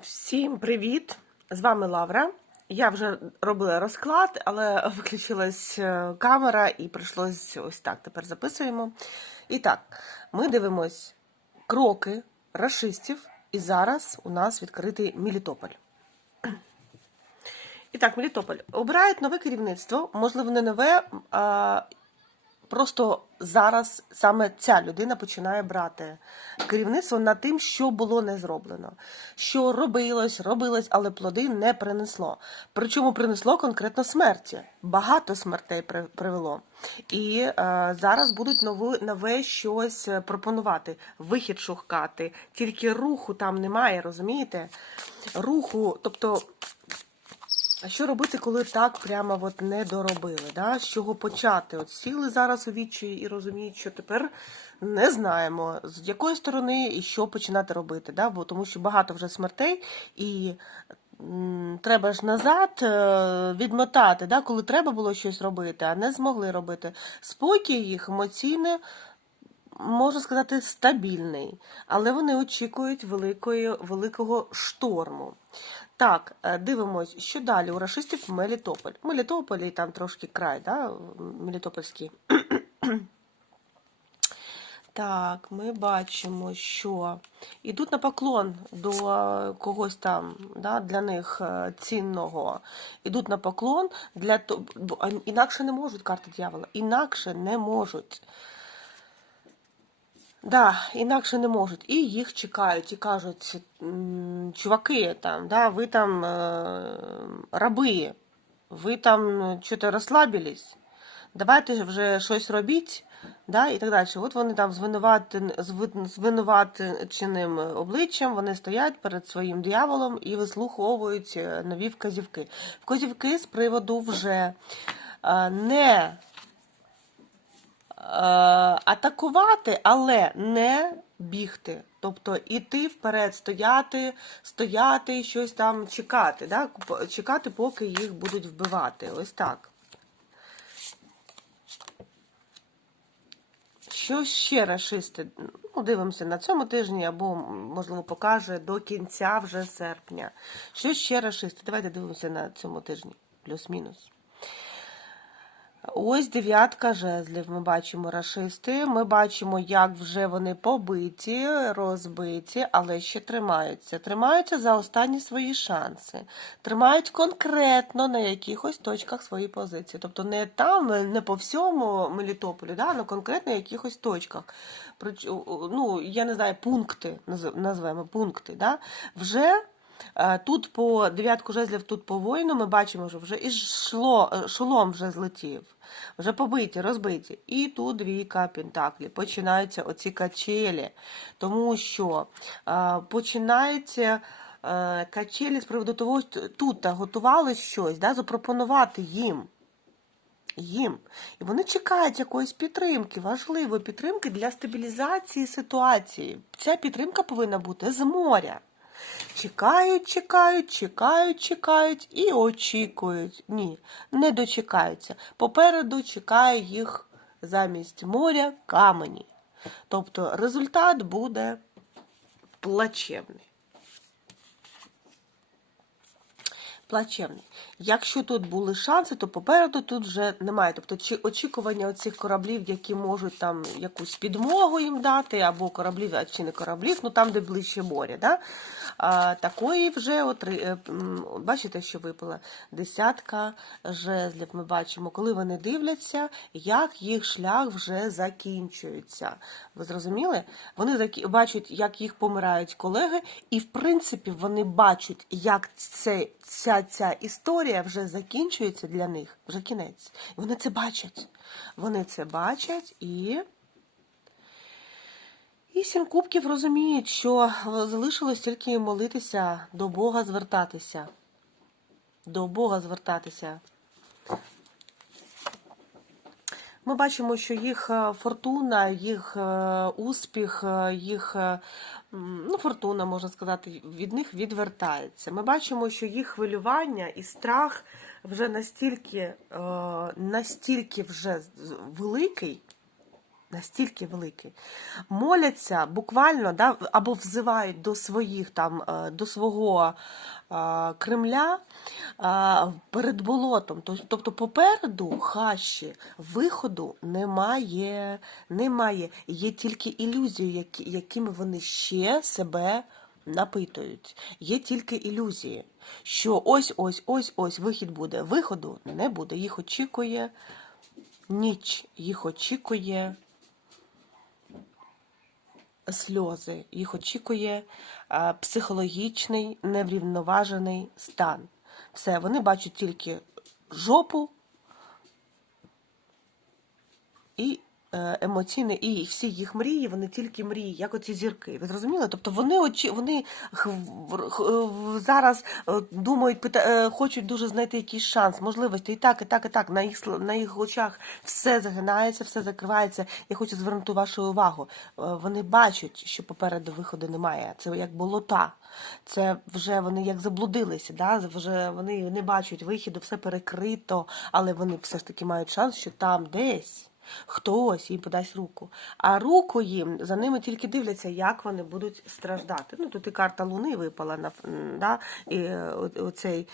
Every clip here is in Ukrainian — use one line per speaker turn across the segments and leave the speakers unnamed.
Всім привіт! З вами Лавра. Я вже робила розклад, але виключилась е, камера і прийшлось ось так. Тепер записуємо. І так, ми дивимось кроки рашистів, і зараз у нас відкритий Мелітополь. І так, Мелітополь. Обирають нове керівництво, можливо, не нове, а Просто зараз саме ця людина починає брати керівництво над тим, що було не зроблено, що робилось, робилось, але плоди не принесло. Причому принесло конкретно смерті. Багато смертей при- привело. І е, зараз будуть нове, нове щось пропонувати, вихід шукати. Тільки руху там немає, розумієте? Руху, тобто. А що робити, коли так прямо от не доробили? Да? З чого почати? От сіли зараз у відчаї і розуміють, що тепер не знаємо, з якої сторони і що починати робити. Да? Бо тому що багато вже смертей, і треба ж назад е, відмотати, да? коли треба було щось робити, а не змогли робити. Спокій їх емоційне. Можна сказати, стабільний, але вони очікують великої, великого шторму. Так, е, дивимось, що далі у рашистів Мелітополь. Мелітополь і там трошки край, да, Мелітопольський. Так, ми бачимо, що йдуть на поклон до когось там, да, для них е, цінного. Йдуть на поклон для того, інакше не можуть карти дьявола, інакше не можуть. Да, інакше не можуть. І їх чекають і кажуть, чуваки, там, да, ви там е, раби, ви там що-то розслабились, давайте вже щось робіть, да, і так далі. От вони там з винуватин- з ви- з винуваченим обличчям вони стоять перед своїм дияволом і вислуховують е, нові вказівки. Вказівки з приводу вже е, не атакувати, але не бігти. Тобто іти вперед, стояти, стояти, щось там чекати, да? чекати, поки їх будуть вбивати. Ось так. Що ще рашисти? Ну, дивимося на цьому тижні, або, можливо, покаже до кінця вже серпня. Що ще рашисти? Давайте дивимося на цьому тижні, плюс-мінус. Ось дев'ятка жезлів. Ми бачимо рашисти. Ми бачимо, як вже вони побиті, розбиті, але ще тримаються. Тримаються за останні свої шанси. Тримають конкретно на якихось точках свої позиції. Тобто не там, не по всьому Мелітополі, да, але конкретно на якихось точках. Ну, я не знаю, пункти, наз- назвемо пункти. Да? Вже Тут по дев'ятку жезлів, тут по воїну ми бачимо, що вже і шло, е, шолом вже злетів, вже побиті, розбиті. І тут двійка пентаклів. Починаються оці качелі, тому що е, починаються е, качелі з приводу того, що тут готували щось, да, запропонувати їм. Їм. І вони чекають якоїсь підтримки, важливої підтримки для стабілізації ситуації. Ця підтримка повинна бути з моря. Чекають, чекають, чекають, чекають і очікують. Ні, не дочекаються. Попереду чекає їх замість моря камені. Тобто результат буде плачевний. Плачевний. Якщо тут були шанси, то попереду тут вже немає. Тобто чи очікування цих кораблів, які можуть там якусь підмогу їм дати, або кораблів, а чи не кораблів, ну там, де ближче моря. Да? А, такої вже от, е, бачите, що випала десятка жезлів. Ми бачимо, коли вони дивляться, як їх шлях вже закінчується. Ви зрозуміли? Вони бачать, як їх помирають колеги, і в принципі вони бачать, як це, ця, ця історія вже закінчується для них, вже кінець. Вони це бачать. Вони це бачать і. І сім кубків розуміють, що залишилось тільки молитися, до Бога звертатися. До Бога звертатися. Ми бачимо, що їх е, фортуна, їх е, успіх, е, їх ну, фортуна, можна сказати, від них відвертається. Ми бачимо, що їх хвилювання і страх вже настільки, настільки вже великий, Настільки великий. Моляться буквально, да, або взивають до своїх там, е, до свого е, Кремля е, перед болотом. Тобто попереду хащі виходу немає. немає. Є тільки ілюзії, якими вони ще себе напитують. Є тільки ілюзії, що ось ось ось ось вихід буде. Виходу не буде. Їх очікує ніч, їх очікує сльози, їх очікує е, психологічний неврівноважений стан. Все, вони бачать тільки жопу і емоційне, і всі їх мрії, вони тільки мрії, як оці зірки. Ви зрозуміли? Тобто вони очі, вони в- зараз е, думають, пита- е, хочуть дуже знайти якийсь шанс, можливості, і так, і так, і так. На їх на їх очах все загинається, все закривається. Я хочу звернути вашу увагу. Е, Вони бачать, що попереду виходу немає. Це як болота. Це вже вони як заблудилися, да? вже вони не бачать вихіду, все перекрито, але вони все ж таки мають шанс, що там десь. Хтось їм подасть руку. А руку їм за ними тільки дивляться, як вони будуть страждати. Ну тут і карта Луни випала на да? і е, оцей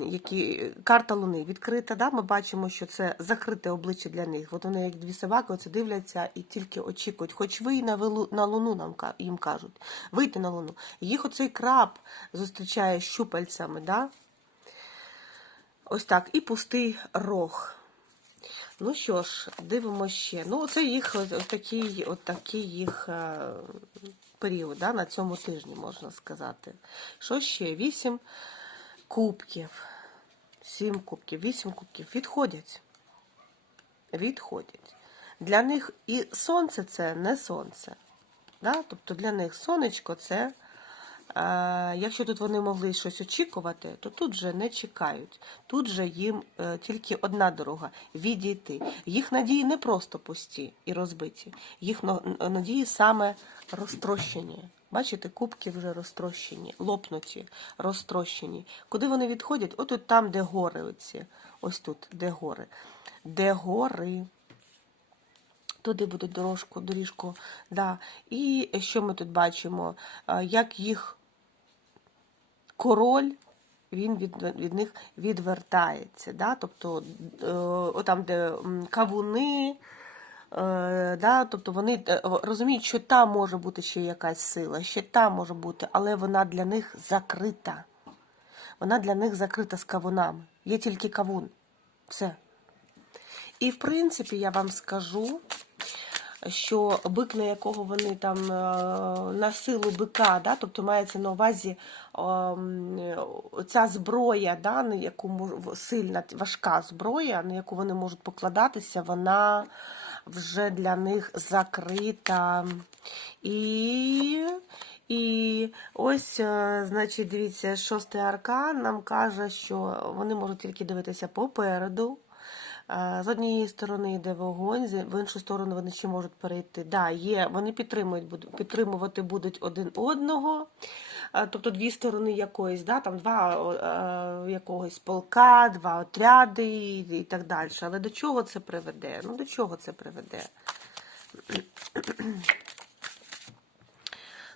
які карта Луни відкрита. Да? Ми бачимо, що це закрите обличчя для них. От вони як дві собаки, оце дивляться і тільки очікують. Хоч ви на вилу- на луну нам їм кажуть, вийти на луну. Їх оцей краб зустрічає щупальцями, да? Ось так, і пустий рог. Ну що ж, дивимося ще. Ну, це їх ось ось такий, от такий їх е, період, да, на цьому тижні, можна сказати. Що ще? Вісім кубків. Сім кубків, вісім кубків. Відходять. Відходять. Для них і сонце це не сонце. Да? Тобто для них сонечко це. Якщо тут вони могли щось очікувати, то тут же не чекають. Тут же їм е, тільки одна дорога відійти. Їх надії не просто пусті і розбиті, їх надії саме розтрощені. Бачите, кубки вже розтрощені, лопнуті, розтрощені. Куди вони відходять? Отут там, де гори оці. Ось тут, де гори. Де гори. Туди будуть дорожку, доріжку. Да. І що ми тут бачимо? Як їх король він від, від них відвертається. Да? Тобто, е, отам, де кавуни, е, да? тобто вони е, розуміють, що там може бути ще якась сила, ще там може бути, але вона для них закрита. Вона для них закрита з кавунами. Є тільки кавун. Все. І в принципі, я вам скажу, що бик, на якого вони там е, на силу бика, да, тобто мається на увазі ем, ця зброя, да, на яку сильна, важка зброя, на яку вони можуть покладатися, вона вже для них закрита. І, і ось, е, значить, дивіться, шостий аркан нам каже, що вони можуть тільки дивитися попереду. Е, З однієї сторони йде вогонь, в іншу сторону вони ще можуть перейти. Да, є, вони підтримують, підтримувати будуть один одного. Е, Тобто дві сторони якоїсь, да, там два е, якогось полка, два отряди і, так далі. Але до чого це приведе? Ну, до чого це приведе?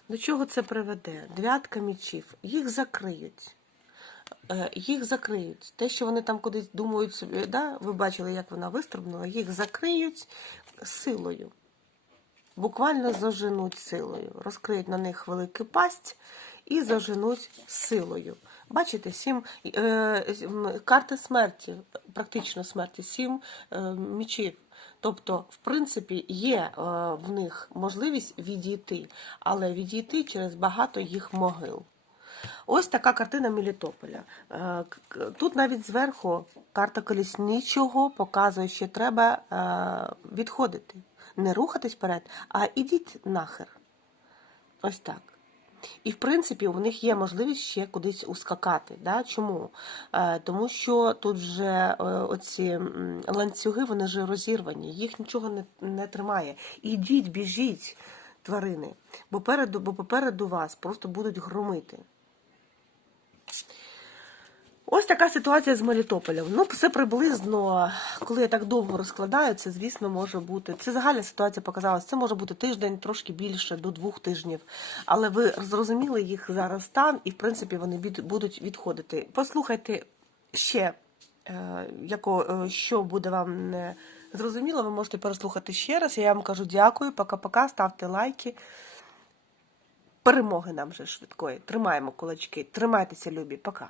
До чого це приведе? Дев'ятка мічів. Їх закриють. Е, Їх закриють. Те, що вони там кудись думають собі, да? ви бачили, як вона вистрибнула, їх закриють силою. Буквально заженуть силою. Розкриють на них велику пасть і заженуть силою. Бачите, сім е, карти смерті, практично смерті, сім е, мічів. Тобто, в принципі, є е, в них можливість відійти, але відійти через багато їх могил. Ось така картина Мелітополя. Е, Тут навіть зверху карта колісничого показує, що треба е, відходити. Не рухатись вперед, а ідіть нахер. Ось так. І в принципі у них є можливість ще кудись ускакати. Да? Чому? Е, тому що тут вже оці ланцюги вони вже розірвані, їх нічого не, не тримає. Ідіть, біжіть, тварини, бо, переду, бо попереду вас просто будуть громити. Ось така ситуація з Мелітополем. Ну, все приблизно, коли я так довго розкладаю, це, звісно, може бути. Це загальна ситуація показалась. Це може бути тиждень, трошки більше, до двох тижнів. Але ви зрозуміли їх зараз стан, і в принципі вони будуть відходити. Послухайте ще, е, яко, е, що буде вам не зрозуміло, ви можете переслухати ще раз. Я вам кажу дякую, пока-пока, ставте лайки. Перемоги нам вже швидкої. Тримаємо кулачки. Тримайтеся, любі. Пока.